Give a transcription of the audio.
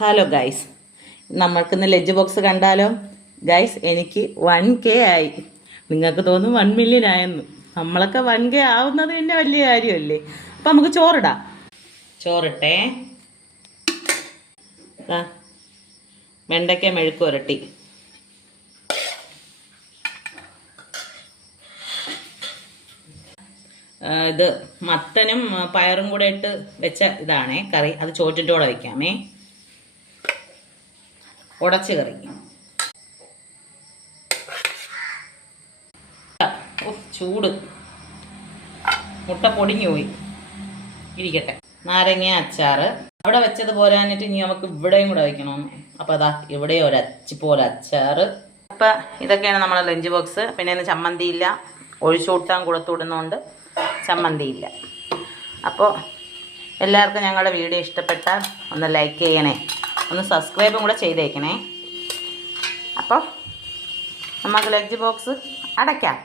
Hello guys, നമ്മൾക്കിന്ന് lunch box കണ്ടാലോ? Guys, എനിക്ക് 1K ആയി. നിങ്ങൾക്ക് തോന്നും 1 മില്യൺ ആയെന്ന്. നമ്മളൊക്കെ 1K ആവുന്നത് തന്നെ വലിയ കാര്യമല്ലേ. അപ്പം നമുക്ക് ചോറിടാം. ചോറിട്ടേ. വെണ്ടയ്ക്ക മെഴുക്ക് പുരട്ടി, ഇത് മത്തനും പയറും കൂടെ ഇട്ട് വെച്ച ഇതാണേ കറി. അത് ചോറ്റിൻ്റെ കൂടെ വയ്ക്കാമേ. ഉടച്ച് കറി. ചൂട്. മുട്ട പൊടിഞ്ഞു പോയി, ഇരിക്കട്ടെ. നാരങ്ങ അച്ചാറ് അവിടെ വെച്ചത് പോരാഞ്ഞിട്ട് ഇനി നമുക്ക് ഇവിടെയും കൂടെ വയ്ക്കണമെന്ന്. അപ്പം അതാ ഇവിടെ പോലെ അച്ചാറ്. അപ്പം ഇതൊക്കെയാണ് നമ്മളെ ലഞ്ച് ബോക്സ്. പിന്നെ ഇന്ന് ചമ്മന്തിയില്ല, ഒഴിച്ചുകൂട്ടാൻ കൊടുത്തുവിടുന്നതുകൊണ്ട് ചമ്മന്തിയില്ല. അപ്പോൾ എല്ലാവർക്കും ഞങ്ങളുടെ വീഡിയോ ഇഷ്ടപ്പെട്ടാൽ ഒന്ന് ലൈക്ക് ചെയ്യണേ, ഒന്ന് സബ്സ്ക്രൈബും കൂടെ ചെയ്തേക്കണേ. അപ്പോൾ നമുക്ക് ലഞ്ച് ബോക്സ് അടയ്ക്കാം.